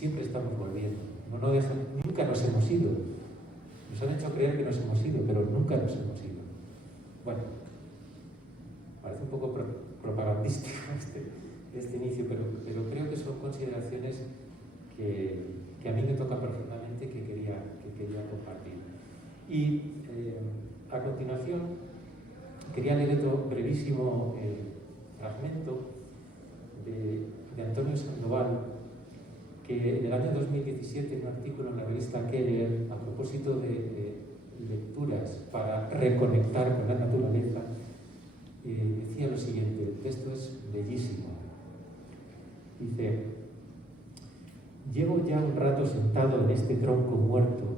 siempre estamos volviendo. Nunca nos hemos ido. Nos han hecho creer que nos hemos ido, pero nunca nos hemos ido. Bueno, parece un poco propagandístico este inicio, pero creo que son consideraciones que a mí me tocan profundamente y que quería compartir. Y a continuación quería leer otro brevísimo fragmento de Antonio Sandoval, que en el año 2017, en un artículo en la revista Keller, a propósito de lecturas para reconectar con la naturaleza, decía lo siguiente. El texto es bellísimo. Dice: llevo ya un rato sentado en este tronco muerto,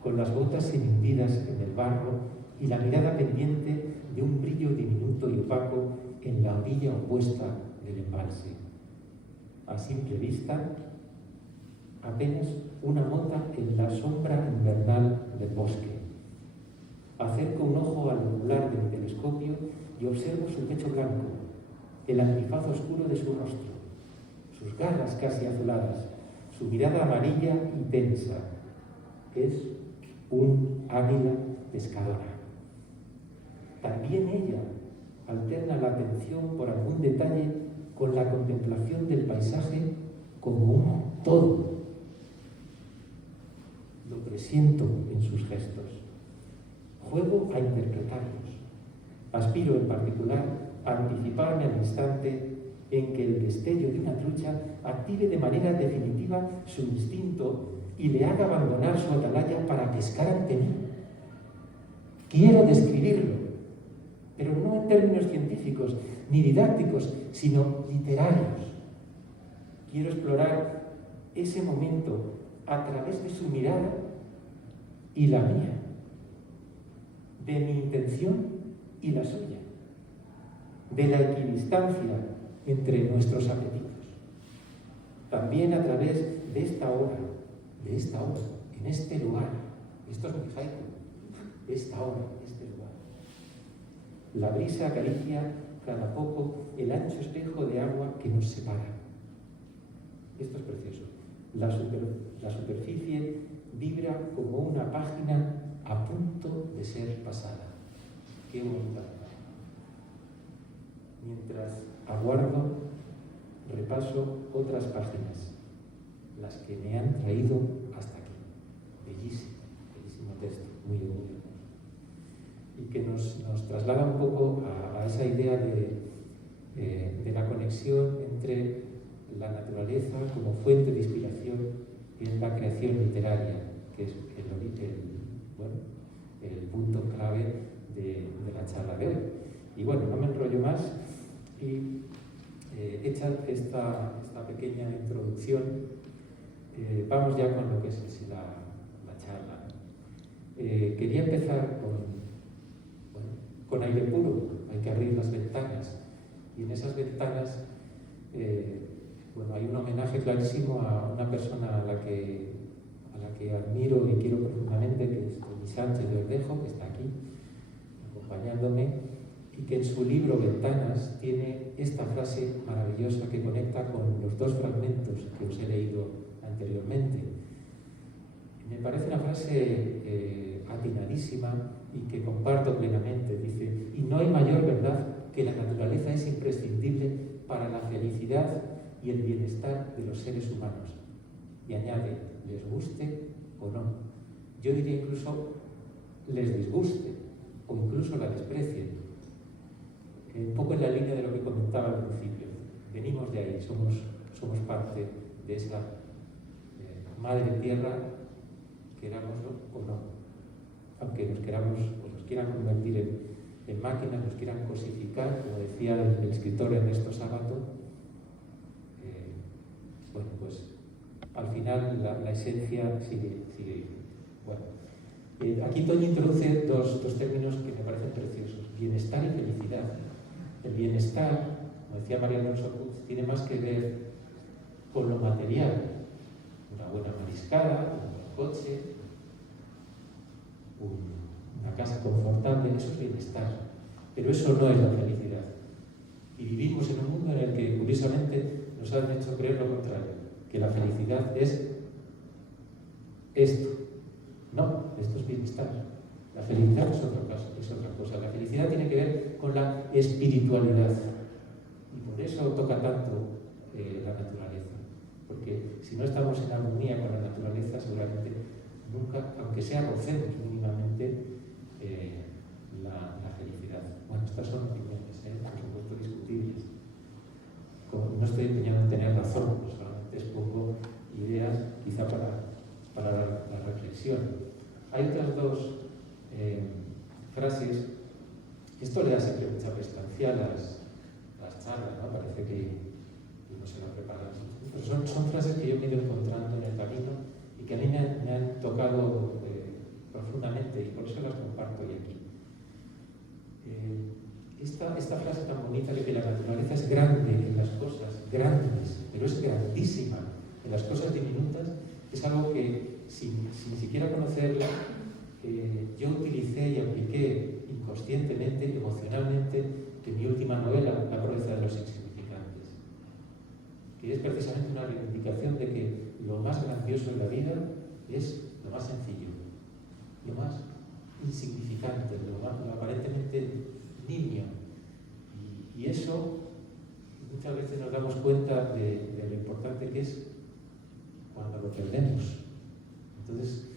con las botas semi-hundidas en el barro y la mirada pendiente de un brillo diminuto y opaco en la orilla opuesta del embalse. A simple vista, apenas una mota en la sombra invernal del bosque. Acerco un ojo al ocular del telescopio y observo su pecho blanco, el antifaz oscuro de su rostro, sus garras casi azuladas, su mirada amarilla y tensa. Es un águila pescadora. También ella alterna la atención por algún detalle con la contemplación del paisaje como un todo. Lo presiento en sus gestos. Juego a interpretarlos. Aspiro en particular a anticiparme al instante en que el destello de una trucha active de manera definitiva su instinto y le haga abandonar su atalaya para pescar ante mí. Quiero describirlo, pero no en términos científicos ni didácticos, sino literarios. Quiero explorar ese momento a través de su mirada y la mía, de mi intención y la suya, de la equidistancia entre nuestros apetitos. También a través de esta hora, en este lugar. Esto es muy haiku. Esta hora, este lugar. La brisa acaricia cada poco el ancho espejo de agua que nos separa. Esto es precioso. La superficie vibra como una página a punto de ser pasada. Qué bonita. Mientras aguardo, repaso otras páginas, las que me han traído hasta aquí. Bellísimo, bellísimo texto, muy hermoso. Y que nos traslada un poco a esa idea de la conexión entre la naturaleza como fuente de inspiración en la creación literaria, que es el punto clave de la charla de hoy. Y bueno, no me enrollo más y hecha esta pequeña introducción, vamos ya con lo que es la charla. Quería empezar con aire puro. Hay que abrir las ventanas y en esas ventanas hay un homenaje clarísimo a una persona a la que admiro y quiero profundamente, que es Toni Sánchez de Verdejo, que está aquí acompañándome, y que en su libro Ventanas tiene esta frase maravillosa que conecta con los dos fragmentos que os he leído anteriormente. Me parece una frase atinadísima y que comparto plenamente. Dice: y no hay mayor verdad que la naturaleza es imprescindible para la felicidad y el bienestar de los seres humanos. Y añade: les guste o no. Yo diría incluso les disguste o incluso la desprecien. Un poco en la línea de lo que comentaba al principio. Venimos de ahí, somos parte de esa madre tierra, querámoslo o no. Aunque nos quieran convertir en máquinas, nos quieran cosificar, como decía el escritor Ernesto Sábato, pues al final la esencia sigue viva. Bueno, aquí Toni introduce dos términos que me parecen preciosos: bienestar y felicidad. El bienestar, como decía María Alonso Cruz, tiene más que ver con lo material. Una buena mariscada, un buen coche, una casa confortable, eso es bienestar. Pero eso no es la felicidad. Y vivimos en un mundo en el que, curiosamente, nos han hecho creer lo contrario, que la felicidad es esto. No, esto es bienestar. La felicidad es otra cosa. La felicidad tiene que ver con la espiritualidad. Y por eso toca tanto la naturaleza. Porque si no estamos en armonía con la naturaleza, seguramente nunca, aunque sea rocemos mínimamente, la felicidad. Bueno, estas son opiniones, por supuesto discutibles. No estoy empeñado en tener razón, solamente expongo ideas quizá para la reflexión. Hay otras dos frases, esto le da siempre mucha prestancia a las charlas, ¿no? Parece que no se lo preparan, pero son frases que yo me he ido encontrando en el camino y que a mí me han tocado profundamente y por eso las comparto hoy aquí. Esta frase tan bonita de que la naturaleza es grande en las cosas grandes, pero es grandísima en las cosas diminutas, es algo que sin ni siquiera conocerla yo utilicé y apliqué inconscientemente, emocionalmente, en mi última novela, La proeza de los insignificantes, que es precisamente una reivindicación de que lo más grandioso en la vida es lo más sencillo, lo más insignificante, lo aparentemente niño. Y eso muchas veces nos damos cuenta de lo importante que es cuando lo perdemos. Entonces,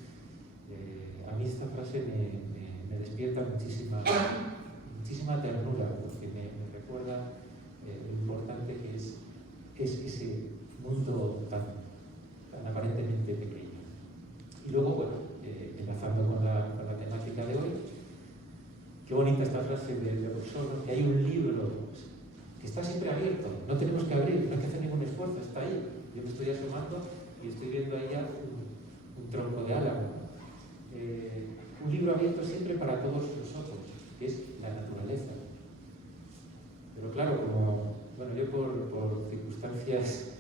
a mí esta frase me despierta muchísima ternura, porque me recuerda lo importante que es ese mundo tan aparentemente pequeño. Y luego, bueno, enlazando con la temática de hoy, qué bonita esta frase de Rousseau, que hay un libro que está siempre abierto, no tenemos que abrir, no hay que hacer ningún esfuerzo, está ahí. Yo me estoy asomando y estoy viendo ahí ya un tronco de álamo. Un libro abierto siempre para todos nosotros, que es la naturaleza. Pero claro, yo por circunstancias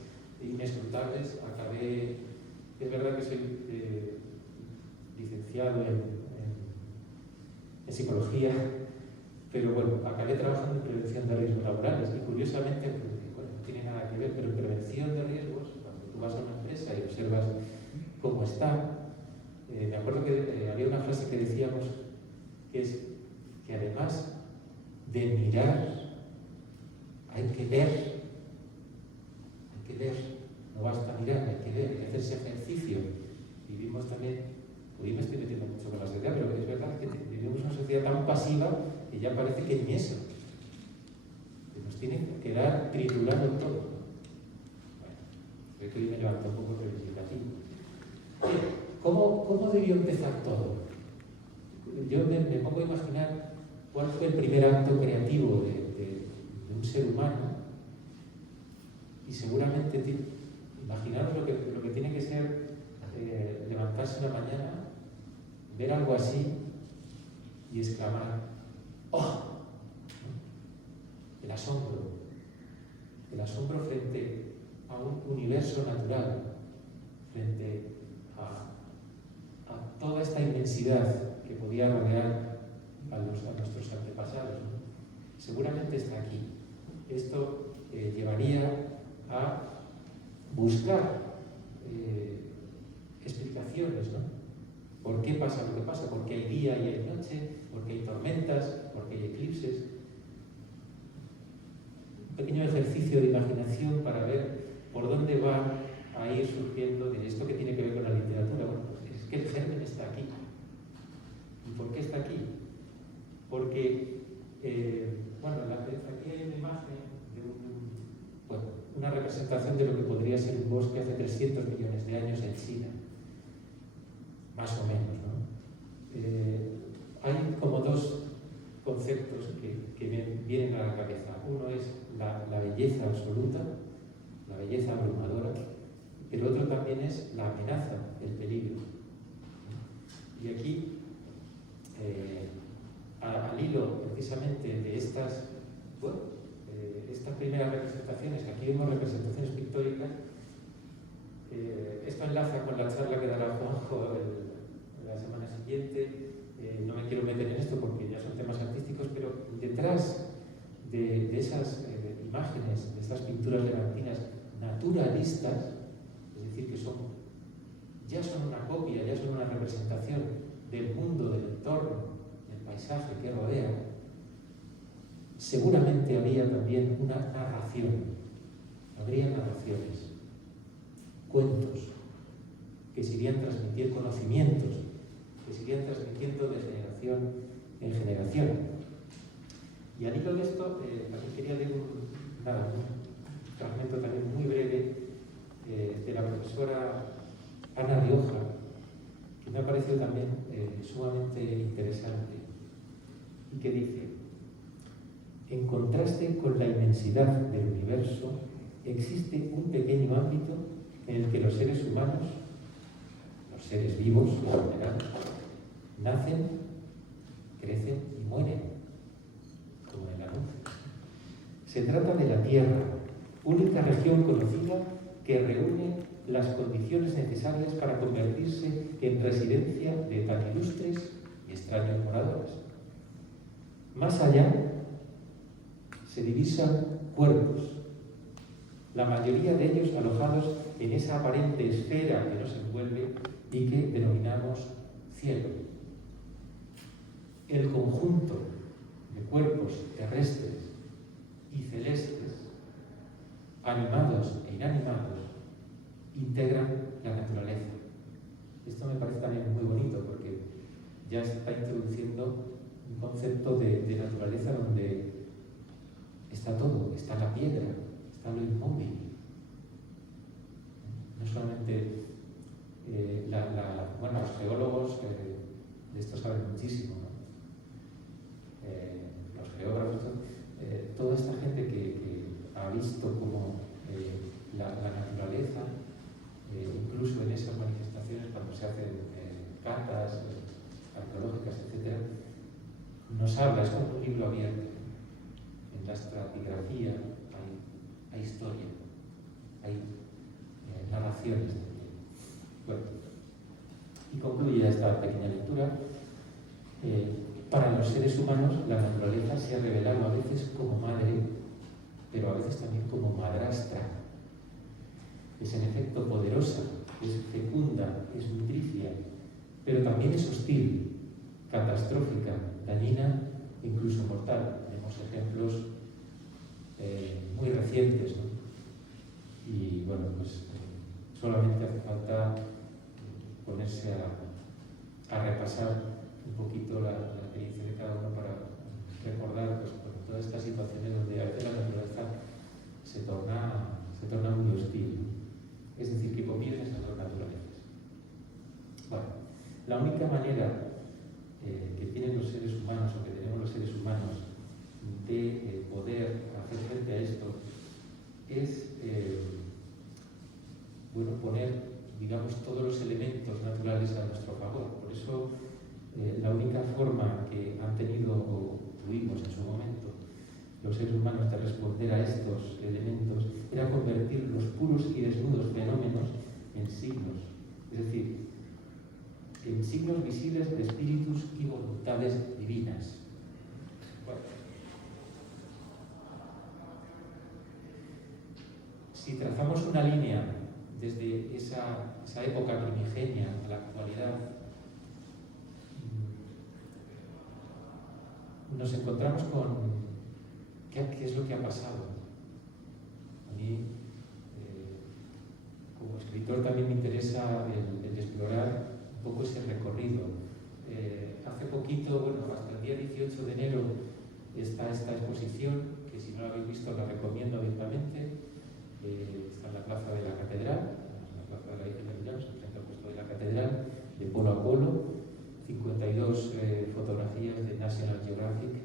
inescrutables acabé, es verdad que soy licenciado en psicología, pero bueno, acabé trabajando en prevención de riesgos laborales y curiosamente, bueno, no tiene nada que ver, pero en prevención de riesgos, cuando tú vas a una empresa y observas cómo está, me acuerdo que había una frase que decíamos que es que además de mirar hay que ver, no basta mirar, hay que ver, hay que hacer ese ejercicio. Vivimos también, hoy me estoy metiendo mucho con la sociedad, pero es verdad que vivimos una sociedad tan pasiva que ya parece que ni eso, que nos tiene que dar triturado todo. Bueno, creo que hoy me levanto un poco reivindicativo. ¿Cómo debió empezar todo? Yo me pongo a imaginar cuál fue el primer acto creativo de un ser humano y seguramente imaginaros lo que tiene que ser levantarse una mañana, ver algo así y exclamar ¡oh! El asombro frente a un universo natural, frente a toda esta inmensidad que podía rodear a nuestros antepasados, ¿no? Seguramente está aquí. Esto llevaría a buscar explicaciones, ¿no? ¿Por qué pasa lo que pasa? ¿Por qué hay día y hay noche? ¿Por qué hay tormentas? ¿Por qué hay eclipses? Un pequeño ejercicio de imaginación para ver por dónde va a ir surgiendo de esto que tiene que ver con la literatura. Bueno, pues es que el germen está aquí. ¿Y por qué está aquí? Porque, aquí hay una imagen de una representación de lo que podría ser un bosque hace 300 millones de años en China. Más o menos, ¿no? Hay como dos conceptos que me vienen a la cabeza. Uno es la belleza absoluta, la belleza abrumadora, pero otro también es la amenaza, el peligro. Y aquí, al hilo precisamente de estas primeras representaciones, aquí vemos representaciones pictóricas, esto enlaza con la charla que dará Juanjo la semana siguiente. No me quiero meter en esto porque ya son temas artísticos, pero detrás de esas imágenes, de estas pinturas levantinas naturalistas, es decir, que ya son una copia, ya son una representación del mundo, del entorno, del paisaje que rodea, seguramente habría también una narración, habría narraciones, cuentos, que se irían transmitiendo, conocimientos, que se irían transmitiendo de generación en generación. Y al hilo de esto, también quería leer un fragmento también muy breve de la profesora Ana Rioja, que me ha parecido también sumamente interesante, y que dice: en contraste con la inmensidad del universo, existe un pequeño ámbito en el que los seres humanos, los seres vivos en general, nacen, crecen y mueren, como en el anuncio. Se trata de la Tierra, única región conocida que reúne las condiciones necesarias para convertirse en residencia de tan ilustres y extraños moradores. Más allá se divisan cuerpos, la mayoría de ellos alojados en esa aparente esfera que nos envuelve y que denominamos cielo. El conjunto de cuerpos terrestres y celestes, animados e inanimados, integran la naturaleza. Esto me parece también muy bonito porque ya se está introduciendo un concepto de naturaleza donde está todo, está la piedra, está lo inmóvil. No solamente los geólogos de esto saben muchísimo, ¿no? Los geógrafos, toda esta gente que ha visto cómo la naturaleza, incluso en esas manifestaciones cuando se hacen catas arqueológicas, etc., nos habla, es como un libro abierto. En la estratigrafía hay historia, hay narraciones también. Bueno, y concluye esta pequeña lectura. Para los seres humanos la naturaleza se ha revelado a veces como madre, pero a veces también como madrastra. Es en efecto poderosa, es fecunda, es nutricia, pero también es hostil, catastrófica, dañina, incluso mortal. Tenemos ejemplos muy recientes, ¿no? Y bueno, pues solamente hace falta ponerse a repasar un poquito la experiencia de cada uno para recordar pues, todas estas situaciones donde a veces la naturaleza se torna muy hostil, ¿no? Es decir, que conviven esas dos naturalezas. Bueno, la única manera que tienen los seres humanos o que tenemos los seres humanos de poder hacer frente a esto es poner, digamos, todos los elementos naturales a nuestro favor. Por eso la única forma que han tenido o tuvimos en su momento los seres humanos de responder a estos elementos era convertir los puros y desnudos fenómenos en signos, es decir, en signos visibles de espíritus y voluntades divinas. Bueno, si trazamos una línea desde esa época primigenia a la actualidad, nos encontramos con ¿qué es lo que ha pasado? A mí, como escritor, también me interesa el explorar un poco ese recorrido. Hace poquito, hasta el día 18 de enero, está esta exposición, que si no la habéis visto la recomiendo abiertamente. Está en la plaza de la Catedral, en la plaza de la Virgen de Milán, frente al puesto de la Catedral, de polo a polo, 52 fotografías de National Geographic,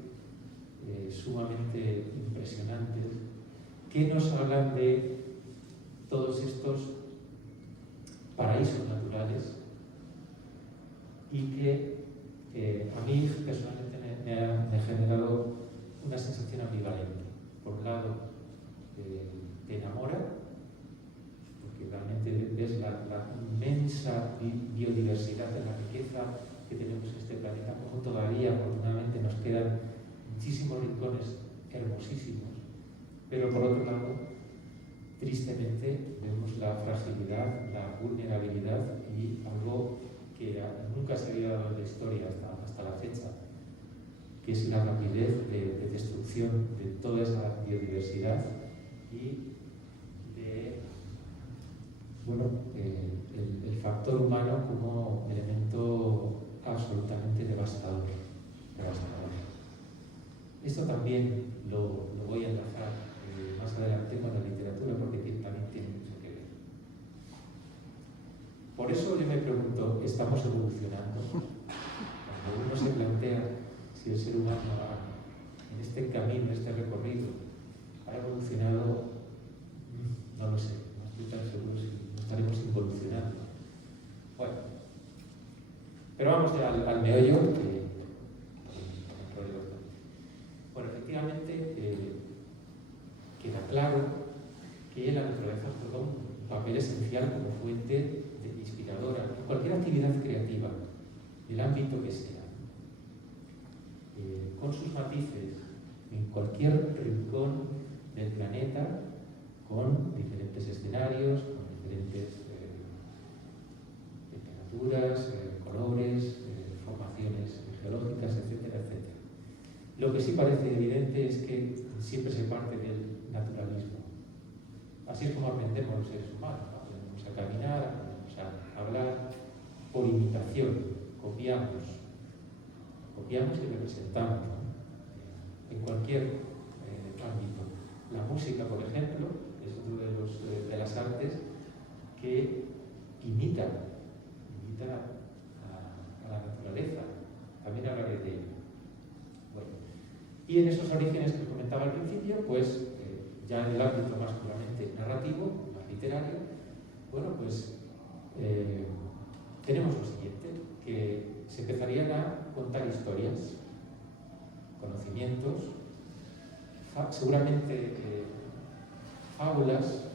sumamente impresionantes, que nos hablan de todos estos paraísos naturales y que a mí personalmente me ha generado una sensación ambivalente. Por un lado, te enamora, porque realmente ves la inmensa biodiversidad de la riqueza que tenemos en este planeta, como todavía afortunadamente nos quedan muchísimos rincones hermosísimos, pero por otro lado tristemente vemos la fragilidad, la vulnerabilidad y algo que nunca se había dado en la historia hasta la fecha, que es la rapidez de destrucción de toda esa biodiversidad y de, bueno, el factor humano como elemento absolutamente devastador. Esto también lo voy a enlazar más adelante con la literatura, porque también tiene mucho que ver. Por eso yo me pregunto, ¿estamos evolucionando? Cuando uno se plantea si el ser humano en este camino, en este recorrido, ha evolucionado, no lo sé, no estoy tan seguro si no estaremos involucionando. Bueno, pero vamos ya al meollo, bueno, efectivamente queda claro que la naturaleza juega un papel esencial como fuente inspiradora en cualquier actividad creativa, del ámbito que sea, con sus matices, en cualquier rincón del planeta, con diferentes escenarios, con diferentes temperaturas, colores, formaciones geológicas, etcétera, etcétera. Lo que sí parece evidente es que siempre se parte del naturalismo. Así es como aprendemos los seres humanos. Aprendemos a caminar, aprendemos a hablar por imitación, copiamos y representamos, ¿no? En cualquier ámbito. La música, por ejemplo, es uno de las artes que imita a la naturaleza. También hablaré de ello. Bueno, y en esos orígenes que comentaba al principio, pues ya en el ámbito más puramente narrativo, más literario, bueno, pues tenemos lo siguiente, que se empezarían a contar historias, conocimientos, seguramente fábulas,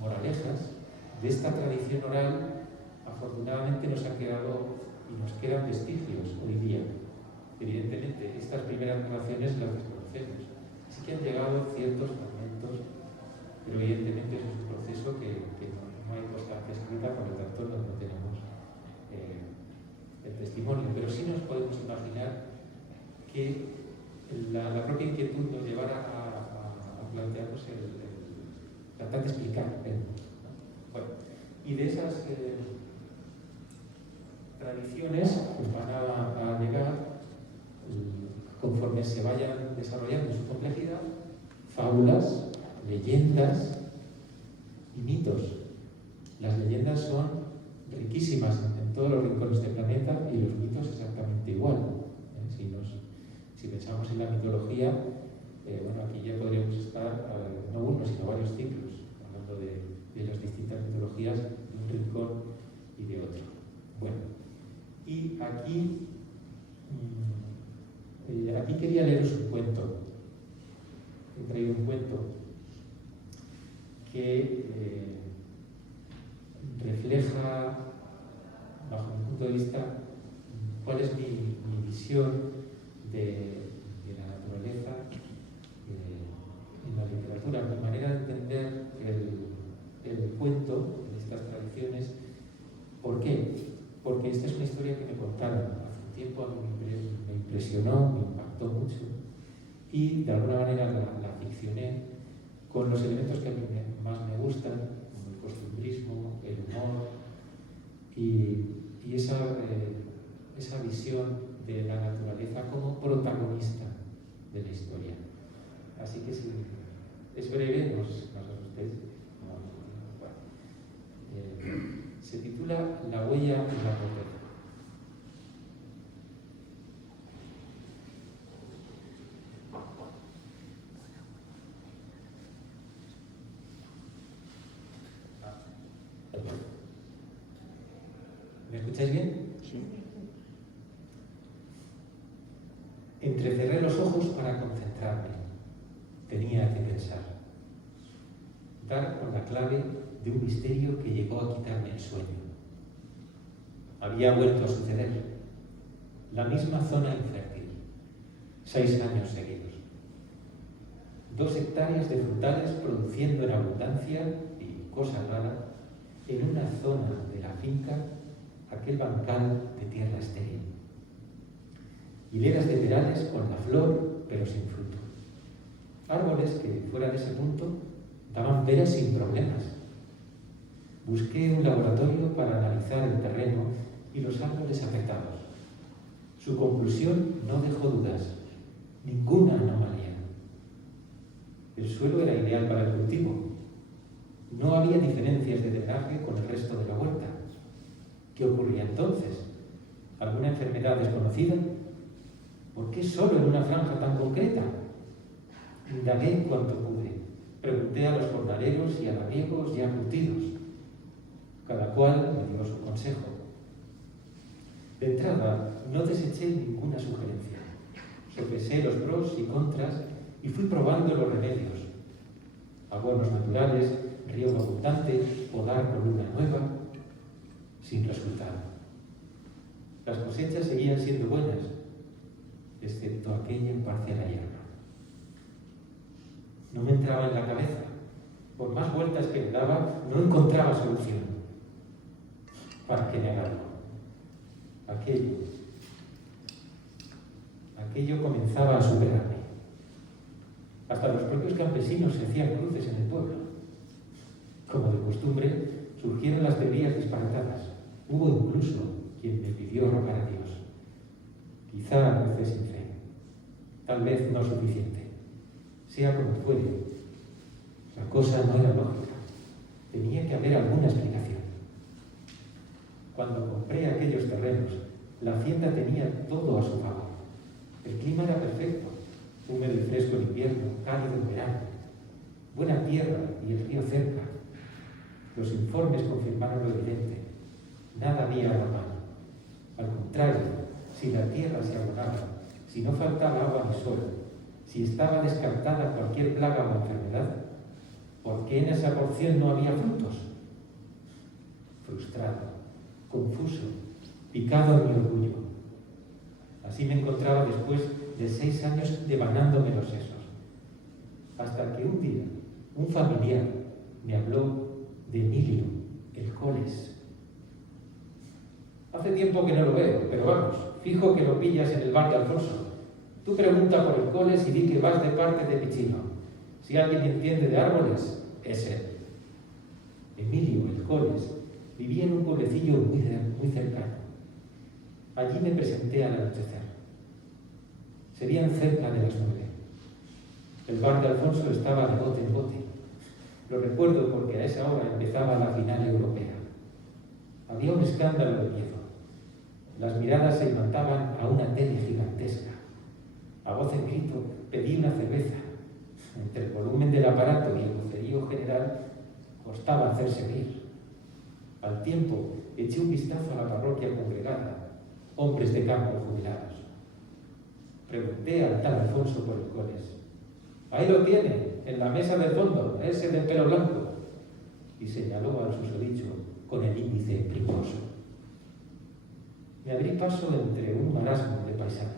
moralejas. De esta tradición oral, afortunadamente nos ha quedado y nos quedan vestigios hoy día. Evidentemente, estas primeras narraciones las desconocemos. Sí que han llegado ciertos fragmentos, pero evidentemente eso es un proceso que no hay constancia escrita, por lo tanto no tenemos el testimonio. Pero sí nos podemos imaginar que la propia inquietud nos llevara a plantearnos tratar de explicar el mundo. Bueno, y de esas tradiciones pues van a llegar, conforme se vayan desarrollando su complejidad, fábulas, leyendas y mitos. Las leyendas son riquísimas en todos los rincones del planeta y los mitos exactamente igual. Si pensamos en la mitología, bueno, aquí ya podríamos estar no uno, sino varios ciclos, hablando de las distintas mitologías de un rincón y de otro. Bueno, y aquí quería leeros un cuento. He traído un cuento que refleja, bajo mi punto de vista, cuál es mi visión de la naturaleza en la literatura, mi manera de entender el cuento en estas tradiciones. ¿Por qué? Porque esta es una historia que me contaron hace un tiempo, a mí me impresionó, me impactó mucho, y de alguna manera la ficcioné con los elementos que a mí más me gustan, como el costumbrismo, el humor y esa visión de la naturaleza como protagonista de la historia. Así que si es breve, no os asustéis. Se titula La huella de la corteza. ¿Me escucháis bien? Sí. Entrecerré los ojos para concentrarme. Tenía que pensar. Dar con la clave de un misterio que llegó a quitarme el sueño. Había vuelto a suceder. La misma zona infértil. 6 años seguidos. 2 hectáreas de frutales produciendo en abundancia y, cosa rara, en una zona de la finca, aquel bancal de tierra estéril. Hileras de perales con la flor, pero sin fruto. Árboles que, fuera de ese punto, daban peras sin problemas. Busqué un laboratorio para analizar el terreno y los árboles afectados. Su conclusión no dejó dudas. Ninguna anomalía. El suelo era ideal para el cultivo. No había diferencias de drenaje con el resto de la huerta. ¿Qué ocurría entonces? ¿Alguna enfermedad desconocida? ¿Por qué solo en una franja tan concreta? Indagué cuanto pude. Pregunté a los jornaleros y a labriegos ya curtidos. Cada cual me dio su consejo. De entrada, no deseché ninguna sugerencia. Sopesé los pros y contras y fui probando los remedios. Abonos naturales, riego abundante, podar con luna nueva, sin resultado. Las cosechas seguían siendo buenas, excepto aquella en parcial hierba. No me entraba en la cabeza. Por más vueltas que me daba, no encontraba solución. ¿Para qué negarlo? Aquello comenzaba a superarme. Hasta los propios campesinos se hacían cruces en el pueblo. Como de costumbre, surgieron las teorías disparatadas. Hubo incluso quien me pidió rogar a Dios. Quizá recé sin fe. Tal vez no suficiente. Sea como fuere, la cosa no era lógica. Tenía que haber alguna explicación. Cuando compré aquellos terrenos, la hacienda tenía todo a su favor. El clima era perfecto, húmedo y fresco en invierno, cálido en verano, buena tierra y el río cerca. Los informes confirmaron lo evidente. Nada había anormal. Al contrario, si la tierra se abonaba, si no faltaba agua ni sol, si estaba descartada cualquier plaga o enfermedad, ¿por qué en esa porción no había frutos? Frustrado, confuso, picado en mi orgullo. Así me encontraba después de 6 años devanándome los sesos. Hasta que un día, un familiar me habló de Emilio, el Coles. Hace tiempo que no lo veo, pero vamos, fijo que lo pillas en el bar de Alfonso. Tú pregunta por el Coles y di que vas de parte de Pichino. Si alguien entiende de árboles, es él. Emilio, el Coles, vivía en un pueblecillo muy cercano. Allí me presenté al anochecer. Serían cerca de las 9. El bar de Alfonso estaba de bote en bote. Lo recuerdo porque a esa hora empezaba la final europea. Había un escándalo de miedo. Las miradas se imantaban a una tele gigantesca. A voz en grito pedí una cerveza. Entre el volumen del aparato y el vocerío general costaba hacerse oír. Al tiempo eché un vistazo a la parroquia congregada, hombres de campo jubilados. Pregunté al tal Alfonso por el Coles. Ahí lo tiene, en la mesa del fondo, ese del pelo blanco. Y señaló al susodicho con el índice primoso. Me abrí paso entre un marasmo de paisanos.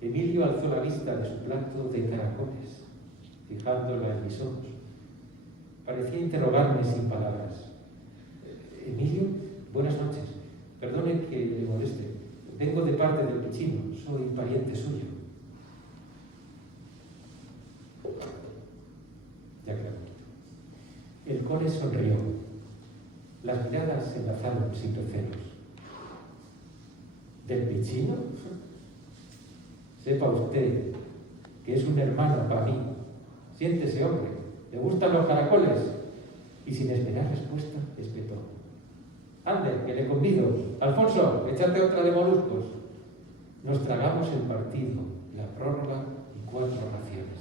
Emilio alzó la vista de su plato de caracoles, fijándola en mis ojos. Parecía interrogarme sin palabras. Emilio, buenas noches. Perdone que le moleste. Vengo de parte del Pichino, soy pariente suyo. Ya creo. El Coles sonrió. Las miradas se enlazaron sin recelos. ¿Del Pichino? Sepa usted que es un hermano para mí. Siéntese, hombre. ¿Le gustan los caracoles? Y sin esperar respuesta, espetó. Ande, que le convido. Alfonso, échate otra de moluscos. Nos tragamos el partido, la prórroga y 4 raciones.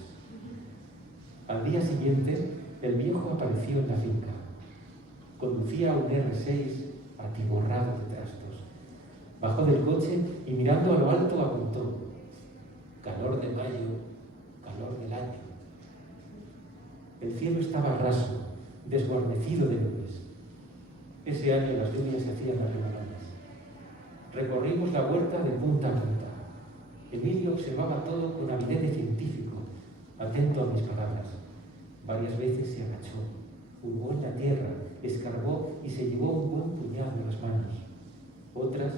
Al día siguiente, el viejo apareció en la finca. Conducía un R6 atiborrado de trastos. Bajó del coche y mirando a lo alto apuntó. Calor de mayo, calor del año. El cielo estaba raso, desguarnecido de nubes. Ese año las lluvias se hacían arrebatadas. Recorrimos la huerta de punta a punta. Emilio observaba todo con avidez de científico, atento a mis palabras. Varias veces se agachó, hurgó en la tierra, escarbó y se llevó un buen puñado en las manos. Otras,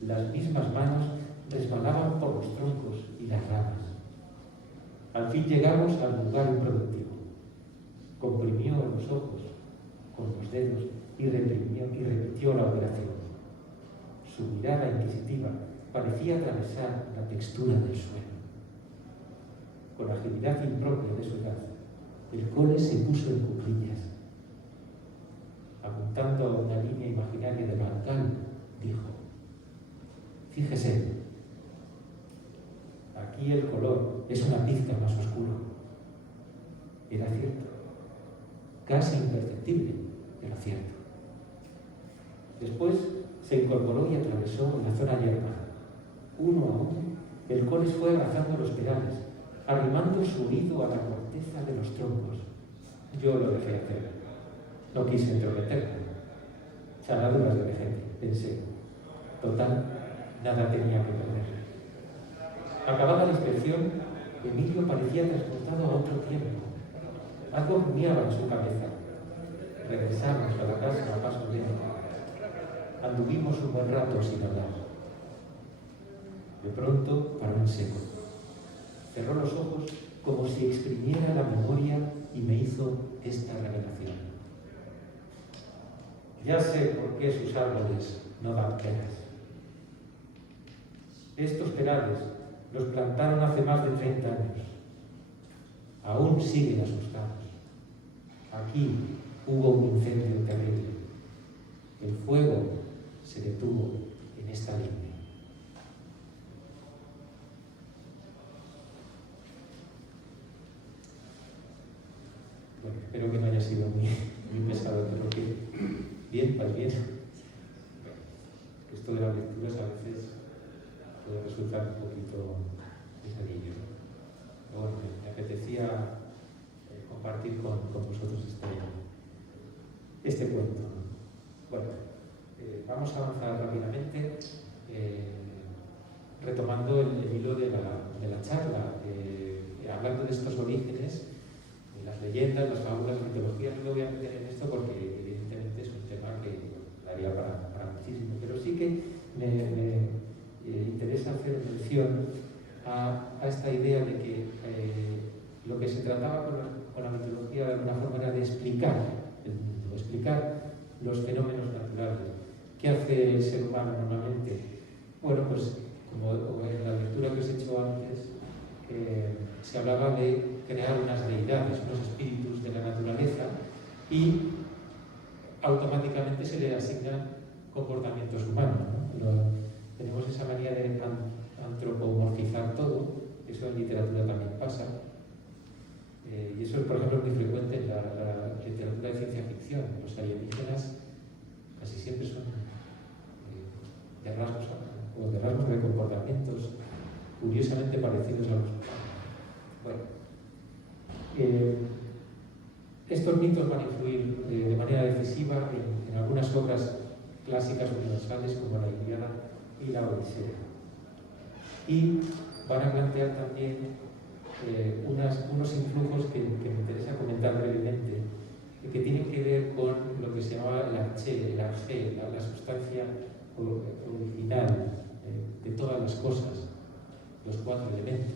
las mismas manos, resbalaban por los troncos y las ramas. Al fin llegamos al lugar improductivo. Comprimió los ojos con los dedos y repitió la operación. Su mirada inquisitiva parecía atravesar la textura del suelo. Con agilidad impropia de su edad, el cole se puso en cuclillas. Apuntando a una línea imaginaria de bancal, dijo: fíjese, aquí el color es una pizca más oscuro. Era cierto, casi imperceptible, pero cierto. Después se incorporó y atravesó la zona yerma. Uno a uno, el coles fue abrazando los pedales, arrimando su oído a la corteza de los troncos. Yo lo dejé hacer. No quise entrometerme. Chaladuras de vejete, pensé. Total, nada tenía que perder. Acabada la inspección, Emilio parecía transportado a otro tiempo. Algo humeaba en su cabeza. Regresamos a la casa a paso lento. Anduvimos un buen rato sin hablar. De pronto paró en seco. Cerró los ojos como si exprimiera la memoria y me hizo esta revelación. Ya sé por qué sus árboles no dan peras. Estos perales los plantaron hace más de 30 años. Aún siguen asustados. Aquí hubo un incendio terrible. El fuego se detuvo en esta línea. Bueno, espero que no haya sido muy pesado, pero que bien, pues bien. Esto de las lecturas a veces puede resultar un poquito pesadillo. Pero bueno, me apetecía compartir con vosotros este cuento. Bueno, vamos a avanzar rápidamente, retomando el hilo de la charla, hablando de estos orígenes, de las leyendas, las fábulas, la mitología. No me voy a meter en esto porque evidentemente es un tema que daría para muchísimo, pero sí que me interesa hacer mención a esta idea de que lo que se trataba con la mitología de alguna forma era de explicar el mundo, explicar los fenómenos naturales. ¿Qué hace el ser humano normalmente? Bueno, pues como en la lectura que os he hecho antes, se hablaba de crear unas deidades, unos espíritus de la naturaleza, y automáticamente se le asignan comportamientos humanos, ¿no? Tenemos esa manía de antropomorfizar todo, eso en literatura también pasa, y eso, por ejemplo, es muy frecuente en la literatura de ciencia ficción. Los alienígenas casi siempre son de rasgos de comportamientos curiosamente parecidos a los humanos. Bueno, estos mitos van a influir de manera decisiva en algunas obras clásicas universales como la Ilíada y la Odisea. Y van a plantear también unos influjos que me interesa comentar brevemente, que tienen que ver con lo que se llamaba el arché, la sustancia original de todas las cosas, los 4 elementos.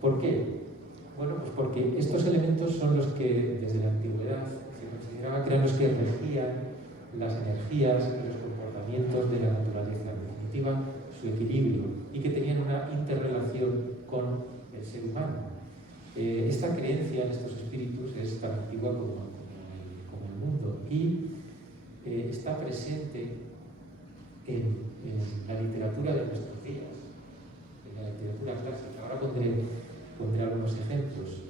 ¿Por qué? Bueno, pues porque estos elementos son los que desde la antigüedad se consideraba que eran los que regían las energías y los comportamientos de la naturaleza, en definitiva, su equilibrio, y que tenían una interrelación con el ser humano. Esta creencia en estos espíritus es tan antigua como el mundo y está presente en la literatura de nuestros días, en la literatura clásica. Ahora pondré algunos ejemplos.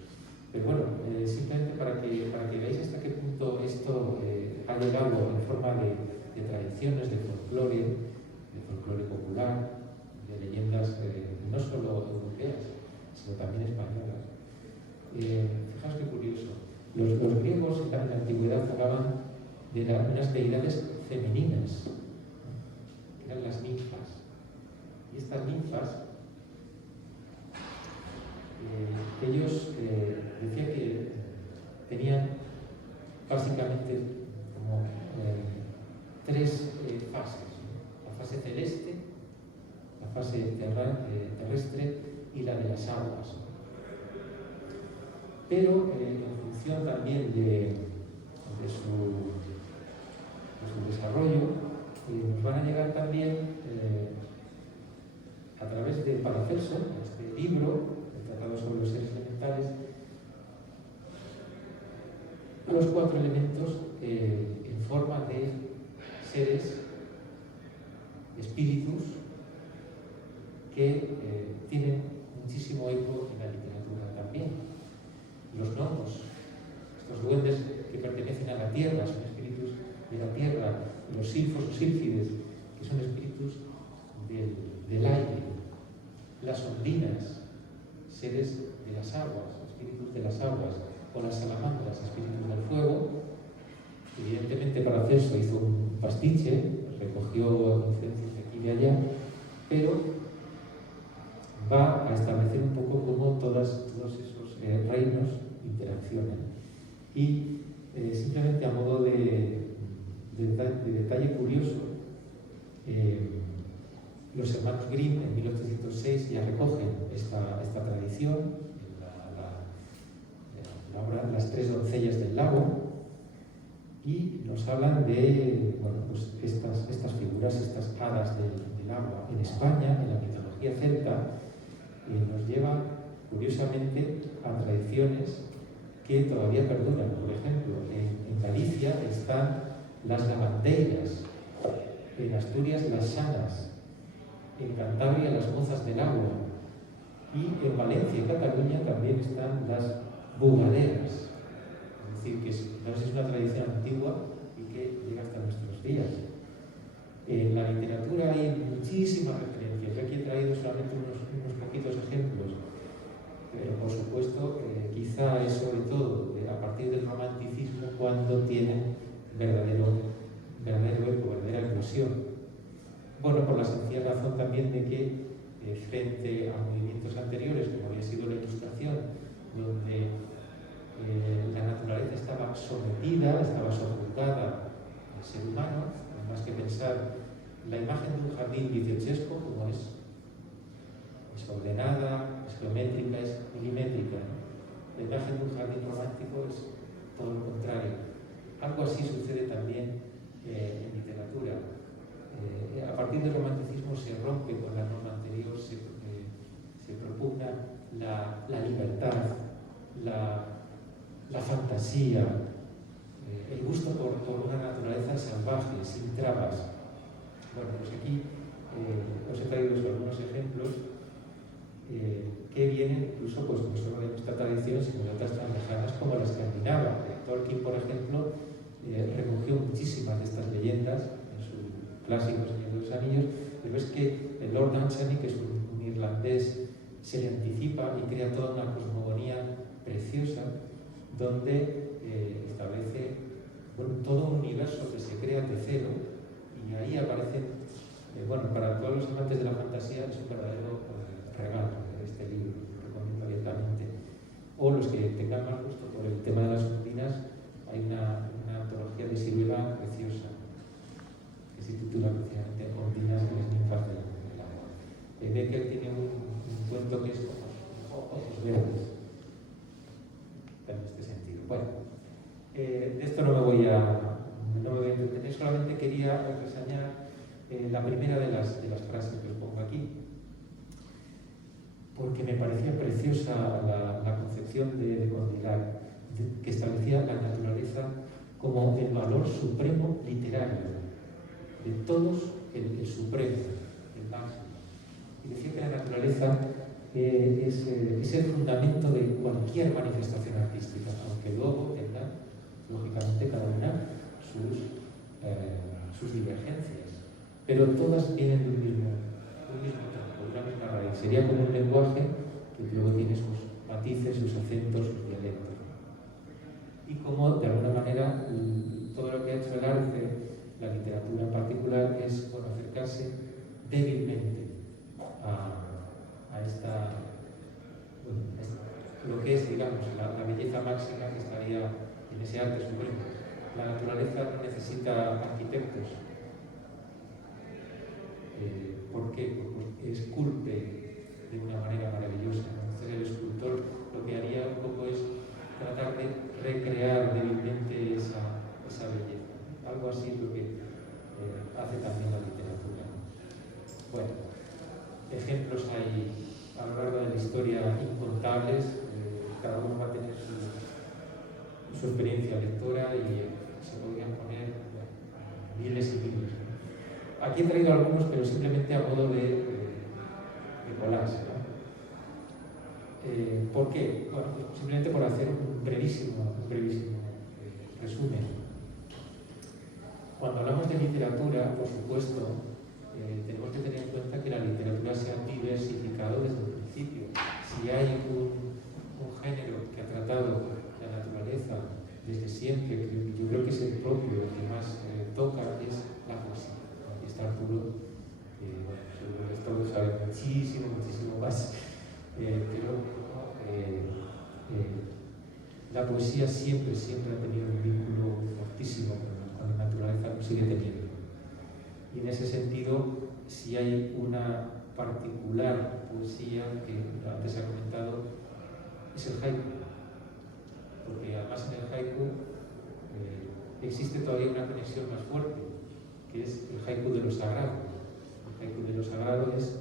Pero bueno, simplemente para que veáis hasta qué punto esto ha llegado en forma de tradiciones, de folclore popular, de leyendas no solo europeas, sino también españolas. Fijaos qué curioso. Los griegos en la antigüedad hablaban de unas deidades femeninas, que eran las ninfas. Y estas ninfas ellos decían que tenían básicamente como tres fases, ¿no? La fase celeste, la fase terrestre y la de las aguas. Pero en función también de su desarrollo, nos van a llegar también a través de Paracelso, este libro, el Tratado sobre los seres elementales, los cuatro elementos en forma de seres, espíritus, que tienen muchísimo eco en la literatura también. Los gnomos, estos duendes que pertenecen a la tierra, son espíritus de la tierra, los silfos o sílfides, que son espíritus del aire, las ondinas, seres de las aguas, espíritus de las aguas, o las salamandras, espíritus del fuego. Evidentemente Paracelso hizo un pastiche, recogió influencias de aquí y de allá, pero va a establecer un poco cómo todos esos reinos interaccionan. Y simplemente a modo de detalle curioso, los hermanos Grimm en 1806 ya recogen esta tradición, la obra Las tres doncellas del lago, y nos hablan de pues estas figuras, estas hadas del agua. En España, en la mitología celta, nos lleva curiosamente a tradiciones que todavía perduran. Por ejemplo, en Galicia están las lavandeiras, en Asturias las sanas, en Cantabria las mozas del agua, y en Valencia y Cataluña también están las bugaderas. Es decir, que es una tradición antigua y que llega hasta nuestros días. En la literatura hay muchísimas referencias. Yo aquí he traído solamente unos poquitos ejemplos, pero por supuesto quizá es sobre todo a partir del romanticismo cuando tienen verdadero eco, verdadera eclosión. Bueno, por la sencilla razón también de que frente a movimientos anteriores, como había sido la Ilustración, donde la naturaleza estaba sometida, estaba sojuzgada al ser humano, más que pensar la imagen de un jardín dieciochesco, como es ordenada, es geométrica, es milimétrica, ¿no? La imagen de un jardín romántico es todo lo contrario. Algo así sucede también en literatura. A partir del romanticismo se rompe con la norma anterior, se propugna la libertad, la fantasía, el gusto por una naturaleza salvaje, sin trabas. Bueno, pues aquí os he traído algunos ejemplos que vienen incluso pues, no solo de nuestra tradición, sino de otras tan lejanas como la escandinava. Tolkien, por ejemplo, recogió muchísimas de estas leyendas en su clásico Señor de los Anillos, pero es que el Lord Dunsany, que es un irlandés, se le anticipa y crea toda una cosmogonía preciosa donde establece todo un universo que se crea de cero, y ahí aparecen, para todos los amantes de la fantasía es un verdadero regalo este libro, lo recomiendo abiertamente. O los que tengan más gusto por el tema de las ondinas, hay una antología de Siruela preciosa que se titula precisamente Ondinas y las ninfas del agua. Becker tiene un cuento que es como ojos verdes en este sentido. Bueno, de esto no me voy a entretener, solamente quería reseñar la primera de las frases que os pongo aquí, porque me parecía preciosa la concepción de Baudrillard, que establecía la naturaleza como el valor supremo literario, de todos el supremo, el máximo. Y decía que la naturaleza es el fundamento de cualquier manifestación artística, aunque luego tenga, lógicamente, cada una sus divergencias, pero todas vienen de un mismo tronco, de una misma raíz. Sería como un lenguaje que luego tiene sus matices, sus acentos, sus dialectos. Y como, de alguna manera, todo lo que ha hecho el arte, la literatura en particular, es acercarse débilmente a esta lo que es, digamos, la belleza máxima que estaría en ese arte supremo. La naturaleza no necesita arquitectos. ¿Por qué? Porque esculpe de una manera maravillosa. Entonces el escultor lo que haría un poco es tratar de recrear débilmente esa belleza. Algo así es lo que hace también la literatura. Bueno, ejemplos hay a lo largo de la historia incontables, cada uno va a tener su experiencia lectora y se podrían poner miles y miles. Aquí he traído algunos, pero simplemente a modo de collage, ¿no? ¿Por qué? Bueno, simplemente por hacer un brevísimo resumen. Cuando hablamos de literatura, por supuesto, tenemos que tener en cuenta que la literatura se ha diversificado desde el principio. Si hay un género que ha tratado la naturaleza desde siempre, yo creo que es el propio que más toca, es la poesía. Aquí está Arturo, bueno, seguro que todos saben muchísimo más, pero la poesía siempre ha tenido un vínculo fortísimo con la naturaleza, lo sigue teniendo. Y en ese sentido, si hay una particular poesía que antes se ha comentado, es el haiku. Porque además en el haiku existe todavía una conexión más fuerte, que es el haiku de lo sagrado. El haiku de lo sagrado es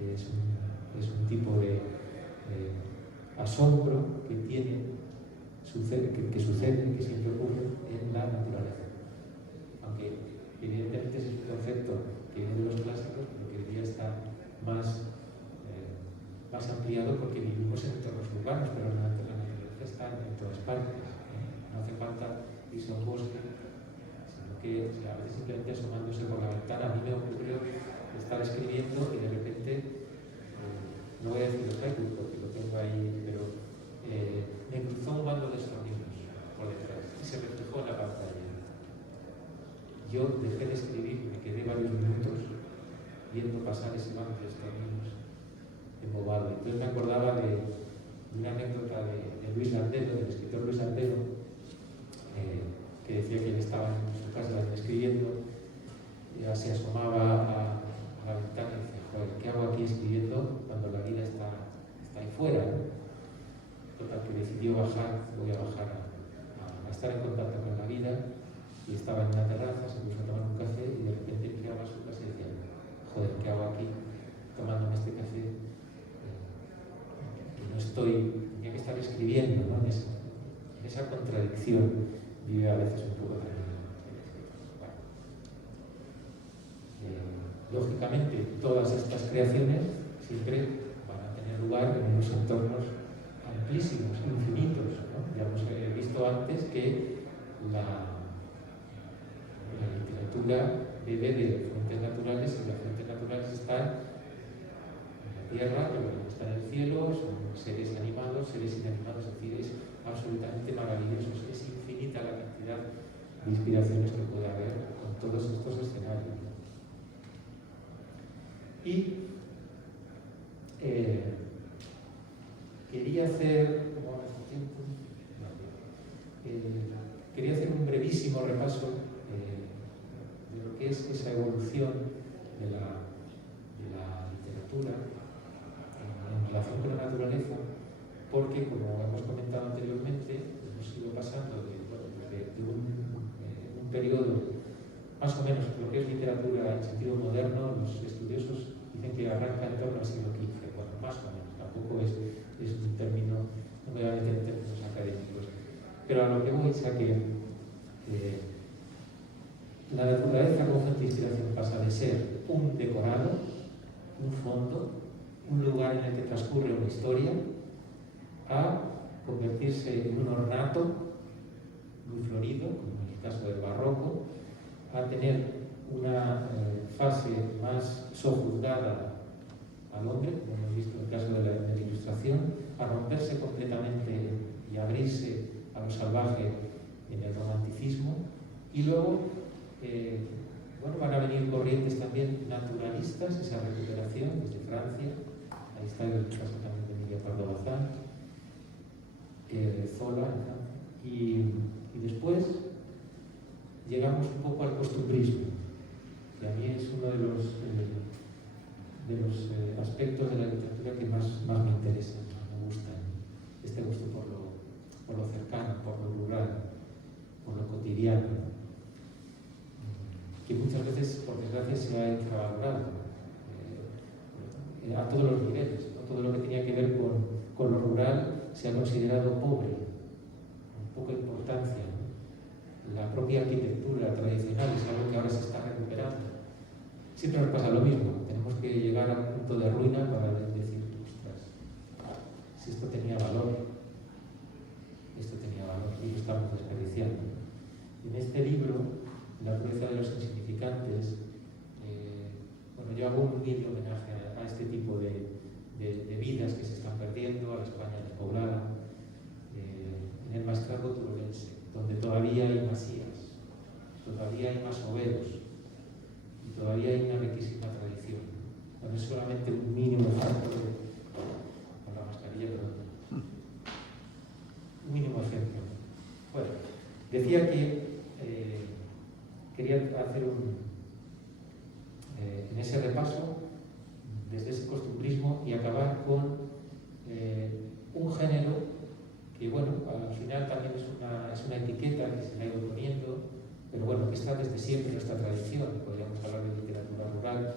un tipo de asombro que sucede, que siempre ocurre en la naturaleza. Aunque evidentemente es un concepto que viene de los clásicos, pero que hoy día está más ampliado porque vivimos en entornos urbanos, pero la naturaleza está en todas partes. No hace falta irse a un bosque, sino que a veces simplemente asomándose por la ventana. A mí me ocurrió estar escribiendo y de repente, no voy a decir el haiku porque lo tengo ahí, pero me cruzó un bando de estorninos por detrás y se reflejó en la pantalla. Yo dejé de escribir, me quedé varios minutos viendo pasar ese bando de estorninos embobado. Entonces me acordaba de una anécdota de Luis Landero, del escritor Luis Landero, que decía que él estaba en su casa escribiendo, y se asomaba a la ventana y decía, joder, ¿qué hago aquí escribiendo cuando la vida está ahí fuera? ¿No? Total, que decidió bajar, voy a bajar a estar en contacto con la vida, y estaba en una terraza, se puso a tomar un café y de repente miraba a su casa y decía, joder, ¿qué hago aquí tomándome este café? No estoy, tenía que estar escribiendo, ¿no? En esa contradicción vive a veces un poco también. Bueno. Lógicamente, todas estas creaciones siempre van a tener lugar en unos entornos amplísimos, infinitos, ¿no? Ya hemos visto antes que la literatura bebe de fuentes naturales y las fuentes naturales están en la tierra, pero también están en el cielo, son seres animados, seres inanimados, es decir, es absolutamente maravilloso, es infinita la cantidad de inspiraciones que puede haber con todos estos escenarios. Y quería hacer un brevísimo repaso de lo que es esa evolución de la literatura en relación con la naturaleza, porque, como hemos comentado anteriormente, hemos ido pasando de un periodo más o menos lo que es literatura en sentido moderno. Los estudiosos dicen que arranca en torno al siglo XV, bueno, más o menos, tampoco es un término, no me voy a meter en términos académicos, pero a lo que voy es a que la naturaleza como fuente de inspiración pasa de ser un decorado, un fondo, un lugar en el que transcurre una historia, a convertirse en un ornato muy florido, como en el caso del barroco, a tener una fase más sojuzgada al hombre, como hemos visto en el caso de la Ilustración, a romperse completamente y abrirse a lo salvaje en el romanticismo, y luego van a venir corrientes también naturalistas, esa recuperación desde Francia. Ahí está el caso también de Emilia Pardo Bazán, Zola en Francia. Y después llegamos un poco al costumbrismo, que a mí es uno de los aspectos de la literatura que más me interesan, más me gustan. Este gusto por lo cercano, por lo rural, por lo cotidiano, que muchas veces, por desgracia, se ha infravalorado a todos los niveles, ¿no? Todo lo que tenía que ver con lo rural se ha considerado pobre, con poca importancia, ¿no? La propia arquitectura tradicional es algo que ahora se está recuperando. Siempre nos pasa lo mismo, tenemos que llegar a un punto de ruina para decir, ostras, si esto tenía valor, y lo estamos desperdiciando. En este libro, La pureza de los insignificantes, yo hago un humilde homenaje a este tipo de vidas que se están perdiendo, a la España despoblada, en el maestrazgo turolense, donde todavía hay masías, todavía hay masoveros, y todavía hay una riquísima tradición. No es solamente un mínimo ejemplo con la mascarilla, pero un mínimo ejemplo. Bueno, decía que quería hacer en ese repaso desde ese costumbrismo y acabar con un género que, bueno, al final también es una etiqueta que se le ha ido poniendo, pero bueno, que está desde siempre en nuestra tradición. Podríamos hablar de literatura rural,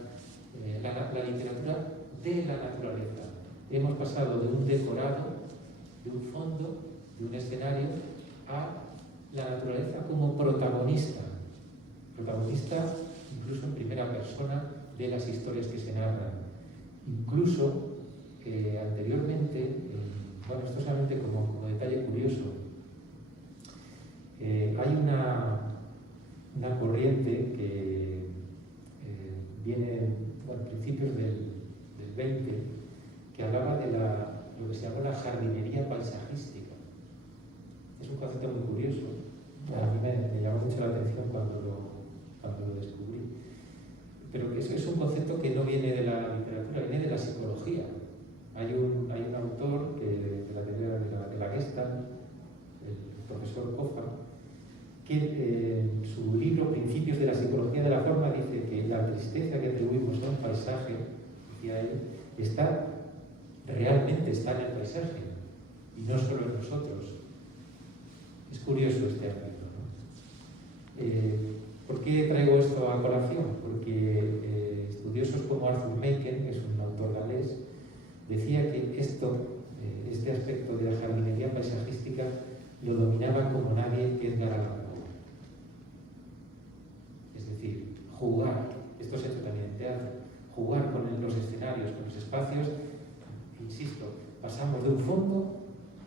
la literatura de la naturaleza. Hemos pasado de un decorado, de un fondo, de un escenario, a la naturaleza como protagonista incluso en primera persona de las historias que se narran. Incluso anteriormente, bueno, esto solamente como detalle curioso, hay una corriente que viene a principios del 20, que hablaba de lo que se llama la jardinería paisajística. Es un concepto muy curioso. A mí me llamó mucho la atención cuando lo descubrí. Pero es un concepto que no viene de la literatura, viene de la psicología. Hay un autor de la teoría de la Gestalt, el profesor Kofa, que en su libro Principios de la psicología de la forma dice que la tristeza que atribuimos a un paisaje, decía él, realmente está en el paisaje y no solo en nosotros. Es curioso este ámbito, ¿no? ¿Por qué traigo esto a colación? Porque estudiosos como Arthur Machen, que es un autor galés, decía que este aspecto de la jardinería paisajística lo dominaba como nadie Edgar Allan Poe. Es decir, jugar, esto se ha hecho también en teatro, jugar con los escenarios, con los espacios, insisto, pasamos de un fondo,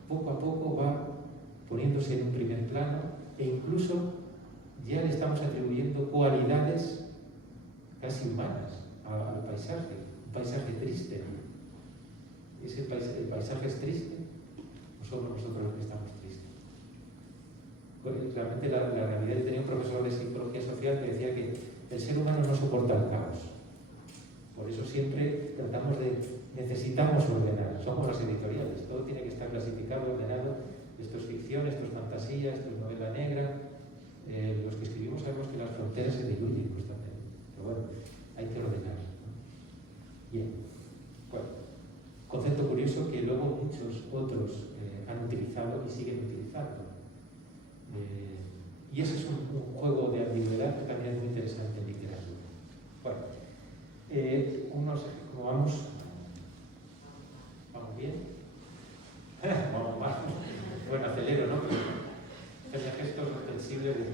poco a poco va poniéndose en un primer plano e incluso ya le estamos atribuyendo cualidades casi humanas al paisaje, un paisaje triste. ¿El paisaje es triste o somos nosotros los que estamos tristes? Realmente la realidad, tenía un profesor de psicología social que decía que el ser humano no soporta el caos. Por eso siempre necesitamos ordenar, somos las editoriales, todo tiene que estar clasificado, ordenado, esto es ficción, esto es fantasía, esto es novela negra. Los que escribimos sabemos que las fronteras se diluyen constantemente, pero bueno, hay que ordenar, ¿no? Bien, bueno, concepto curioso que luego muchos otros han utilizado y siguen utilizando. Y ese es un juego de ambigüedad que también es muy interesante en literatura. Bueno, ¿cómo vamos? ¿Vamos bien? Vamos mal. Bueno, acelero, ¿no? Tenía gestos sensibles de...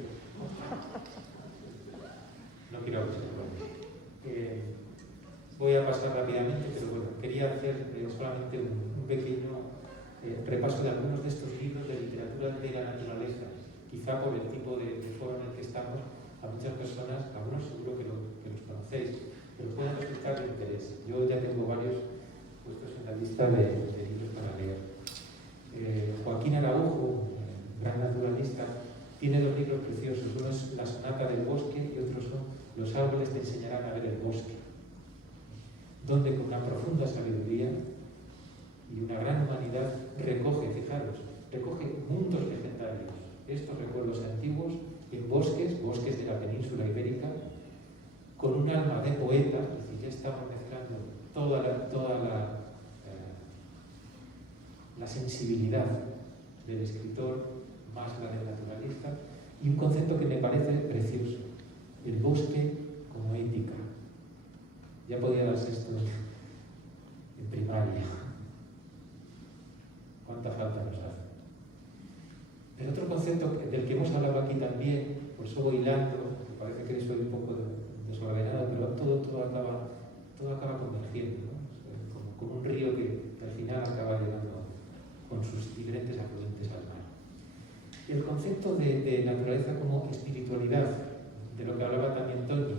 No quiero abusar. Voy a pasar rápidamente, pero bueno, quería hacer solamente un pequeño repaso de algunos de estos libros de literatura de la naturaleza. Quizá por el tipo de foro en el que estamos, a muchas personas, algunos seguro que los conocéis, pero pueden resultar de interés. Yo ya tengo varios puestos en la lista de libros para leer. Joaquín Araujo, gran naturalista, tiene dos libros preciosos. Uno es La sonata del bosque y otro son Los árboles te enseñarán a ver el bosque, donde con una profunda sabiduría y una gran humanidad recoge, fijaros, recoge mundos legendarios, estos recuerdos antiguos, en bosques de la península ibérica, con un alma de poeta, es decir, ya estamos mezclando toda la sensibilidad del escritor más la del naturalista, y un concepto que me parece precioso, el bosque como ética. Ya podía darse esto en primaria. ¿Cuánta falta nos hace? Pero otro concepto del que hemos hablado aquí también, por eso voy hilando, me parece que soy un poco desordenado, pero todo acaba convergiendo, ¿no? O sea, como un río que al final acaba llegando con sus diferentes afluentes al mar. Y el concepto de naturaleza como espiritualidad, de lo que hablaba también Tony,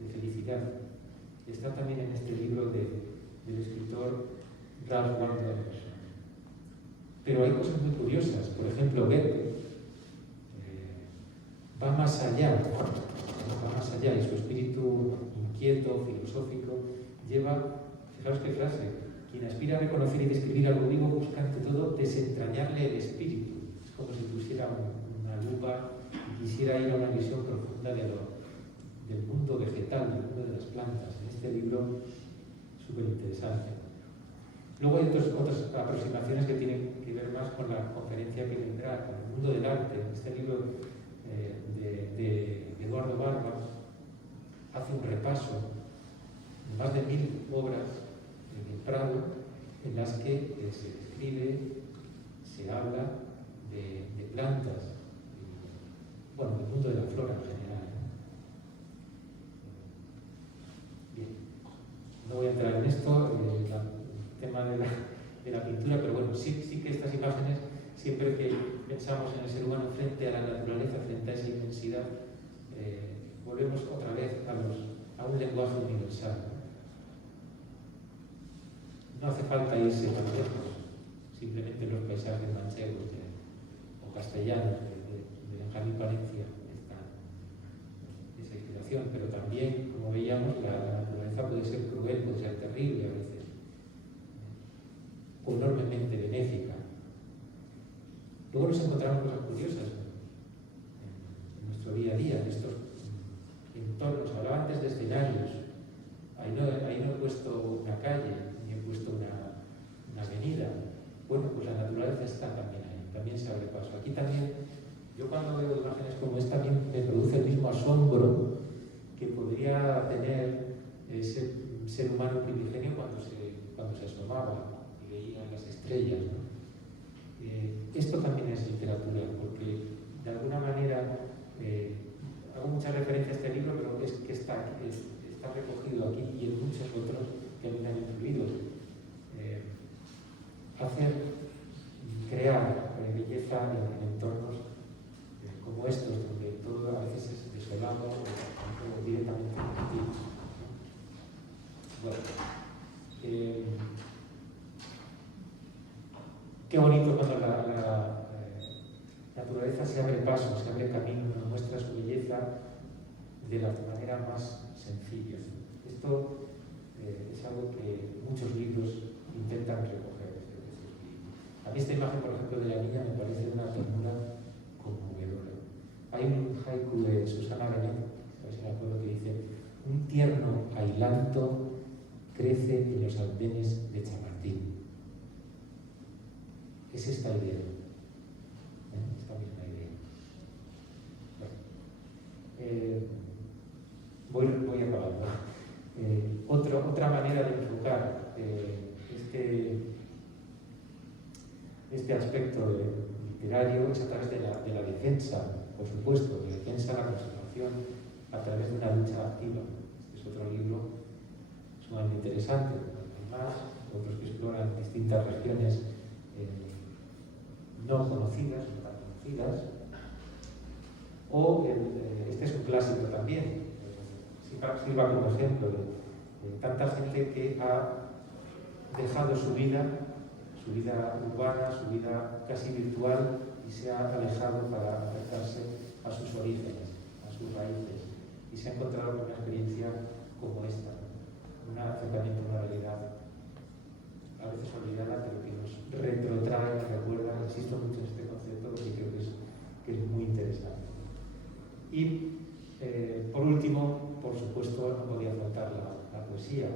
de felicidad, está también en este libro del escritor Ralph Waldo Emerson. Pero hay cosas muy curiosas. Por ejemplo, Goethe va más allá, y su espíritu inquieto, filosófico, lleva, fijaos qué frase, quien aspira a reconocer y describir algo vivo busca ante todo desentrañarle el espíritu. Es como si pusiera una lupa y quisiera ir a una visión profunda del mundo vegetal, del mundo de las plantas. En este libro, súper interesante. Luego hay otras aproximaciones que tienen que ver más con la conferencia que vendrá, con el mundo del arte. Este libro de Eduardo Barba hace un repaso de más de 1000 obras en el Prado en las que se describe, se habla de plantas, bueno, del mundo de la flora en general. Bien, no voy a entrar en esto, el tema de la pintura, pero bueno, sí que estas imágenes, siempre que pensamos en el ser humano frente a la naturaleza, frente a esa inmensidad, volvemos otra vez a un lenguaje universal. No hace falta irse tan lejos, simplemente los paisajes manchegos o castellanos de Benjamín Palencia están esa inspiración, pero también, como veíamos, la naturaleza puede ser cruel, puede ser terrible a veces, o enormemente benéfica. Luego nos encontramos cosas curiosas en nuestro día a día, en estos entornos. Hablaba antes de escenarios. Ahí no he puesto una calle, ni he puesto una avenida. Bueno, pues la naturaleza está también ahí, también se abre paso. Aquí también, yo cuando veo imágenes como esta, también me produce el mismo asombro que podría tener ese ser humano primigenio cuando se asomaba y veía las estrellas, ¿no? Esto también es literatura, porque de alguna manera hago mucha referencia a este libro, pero es que está recogido aquí y en muchos otros que a mí me han influido. Crear belleza en entornos como estos, donde todo a veces es desolado o directamente negativo. Bueno, qué bonito cuando la naturaleza se abre paso, se abre camino, nos muestra su belleza de la manera más sencilla. Esto es algo que muchos libros intentan recoger. A mí esta imagen, por ejemplo, de la niña me parece una ternura conmovedora. Hay un haiku de Susana Benet, a ver si me acuerdo, que dice: un tierno ailanto crece en los andenes de Chamartín. Es esta idea, esta misma idea. Bueno, voy acabando. Otra manera de enfocar este aspecto literario es a través de la defensa, por supuesto, de defensa de la conservación a través de una lucha activa. Este es otro libro sumamente interesante. Hay más, otros que exploran distintas regiones no conocidas, no tan conocidas. O este es un clásico también, sirva como ejemplo de tanta gente que ha dejado su vida urbana, su vida casi virtual, y se ha alejado para acercarse a sus orígenes, a sus raíces, y se ha encontrado con una experiencia como esta, un acercamiento a una realidad a veces olvidada, pero que nos retrotrae, nos recuerda insisto mucho en este concepto porque creo que es muy interesante. Y por último, por supuesto, no podía faltar la poesía.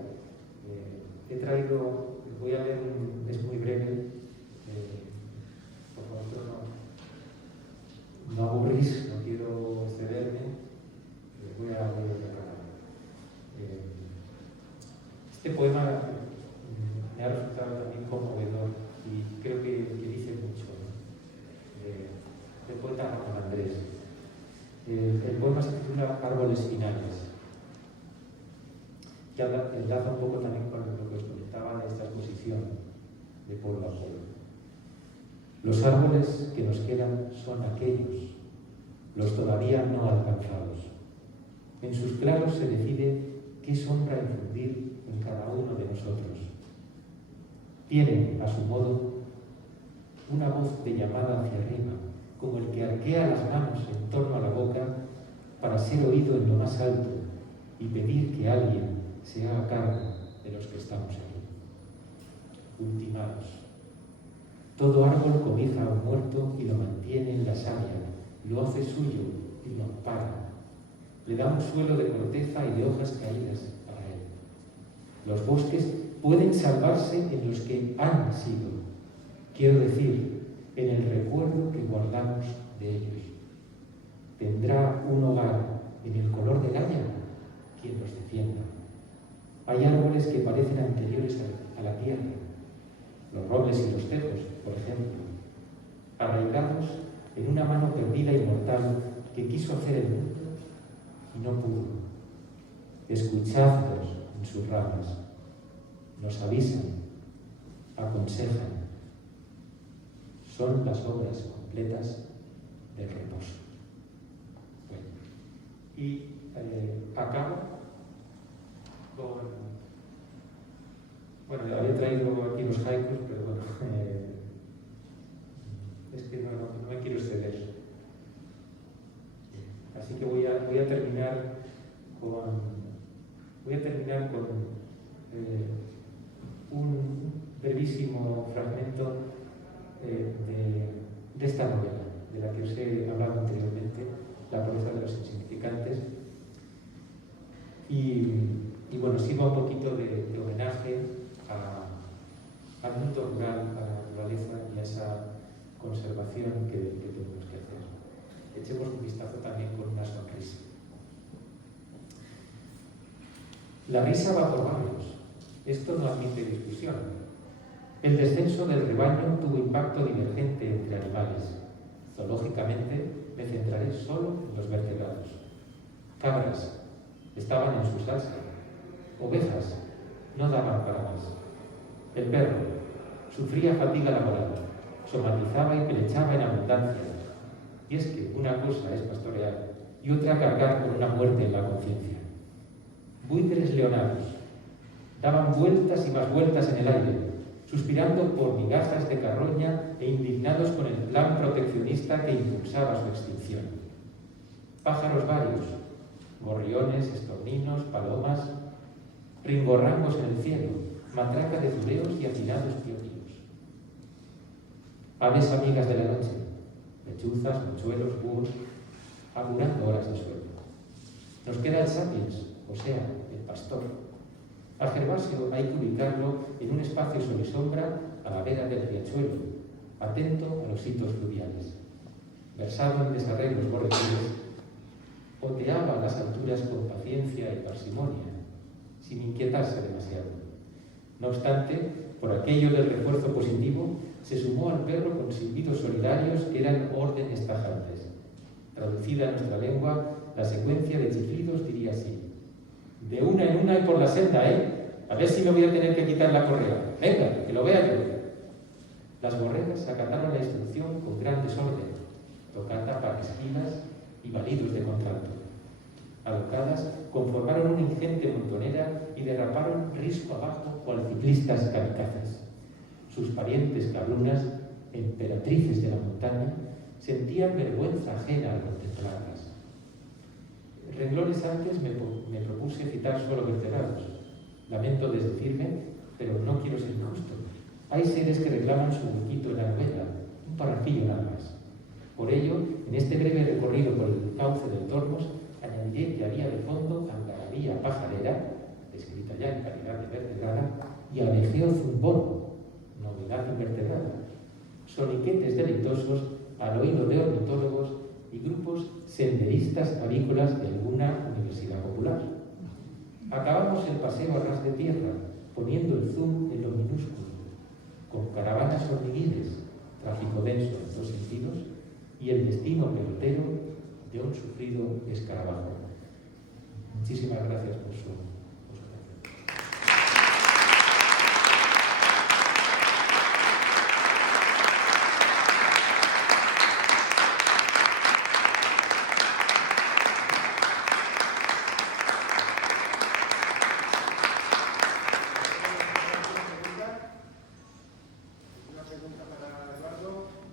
He traído, voy a leer, es muy breve, por favor, no aburrís, no quiero excederme, voy a leer acá. Este poema me ha resultado también conmovedor y creo que dice mucho, ¿no? Del poeta Juan Andrés. El poema se titula Árboles Finales, que enlaza un poco también con lo que os comentaba de esta exposición de Pueblo a Pueblo. Los árboles que nos quedan son aquellos, los todavía no alcanzados. En sus claros se decide qué sombra infundir en cada uno de nosotros. Tienen, a su modo, una voz de llamada hacia arriba, como el que arquea las manos en torno a la boca para ser oído en lo más alto y pedir que alguien se haga cargo de los que estamos aquí. Ultimados. Todo árbol cobija a un muerto y lo mantiene en la savia, lo hace suyo y lo ampara. Le da un suelo de corteza y de hojas caídas para él. Los bosques pueden salvarse en los que han sido, quiero decir, en el recuerdo que guardamos de ellos. Tendrá un hogar en el color del haya quien los defienda. Hay árboles que parecen anteriores a la tierra, los robles y los cejos, por ejemplo, arraigados en una mano perdida y mortal que quiso hacer el mundo y no pudo. Escuchadlos en sus ramas, nos avisan, aconsejan. Son las obras completas del reposo. Bueno, y acabo con... Bueno, había traído aquí los haikus, pero bueno, es que no me quiero exceder. Así que voy a terminar con un brevísimo fragmento de esta novela, de la que os he hablado anteriormente, La pobreza de los insignificantes. Y bueno, sirva un poquito de homenaje al mundo rural, a la naturaleza y a esa conservación que tenemos que hacer. Echemos un vistazo también con una sonrisa. La risa va por barrios. Esto no admite discusión. El descenso del rebaño tuvo impacto divergente entre animales. Zoológicamente me centraré solo en los vertebrados. Cabras estaban en su salsa. Ovejas no daban para más. El perro sufría fatiga laboral, somatizaba y pelechaba en abundancia. Y es que una cosa es pastorear y otra cargar con una muerte en la conciencia. Buitres leonados daban vueltas y más vueltas en el aire, suspirando por migajas de carroña e indignados con el plan proteccionista que impulsaba su extinción. Pájaros varios, gorriones, estorninos, palomas, ringorrangos en el cielo, matraca de zuleos y afinados piojillos. Aves amigas de la noche, lechuzas, mochuelos, búhos, apurando horas de sueño. Nos queda el sapiens, o sea, el pastor. Al Gervasio hay que ubicarlo en un espacio sobre sombra a la vera del riachuelo, atento a los hitos fluviales. Versado en desarreglos borreguiles, oteaba las alturas con paciencia y parsimonia, sin inquietarse demasiado. No obstante, por aquello del refuerzo positivo, se sumó al perro con silbidos solidarios que eran órdenes tajantes. Traducida a nuestra lengua, la secuencia de chiflidos diría así: de una en una y por la senda, a ver si me voy a tener que quitar la correa. Venga, que lo vea yo. Las borregas acataron la instrucción con gran desorden, tocata para esquinas y balidos de contralto. Alocadas, conformaron una ingente montonera y derraparon risco abajo cual ciclistas kamikazes. Sus parientes cabrunas, emperatrices de la montaña, sentían vergüenza ajena al contemplarlas. Renglones antes me propuse citar solo vertebrados. Lamento desdecirme, pero no quiero ser injusto. Hay seres que reclaman su huequito en la novela, un parrafillo nada más. Por ello, en este breve recorrido por el cauce del Tormos, añadiré que había de fondo algarabía pajarera, descrita ya en calidad de vertebrada, y abejeo zumbón, novedad invertebrada, soniquetes deleitosos al oído de ornitólogos y grupos senderistas avícolas de alguna universidad popular. Acabamos el paseo a ras de tierra, poniendo el zoom en lo minúsculo, con caravanas hormiguiles, tráfico denso en dos sentidos, y el destino pelotero de un sufrido escarabajo. Muchísimas gracias por su atención. Una pregunta para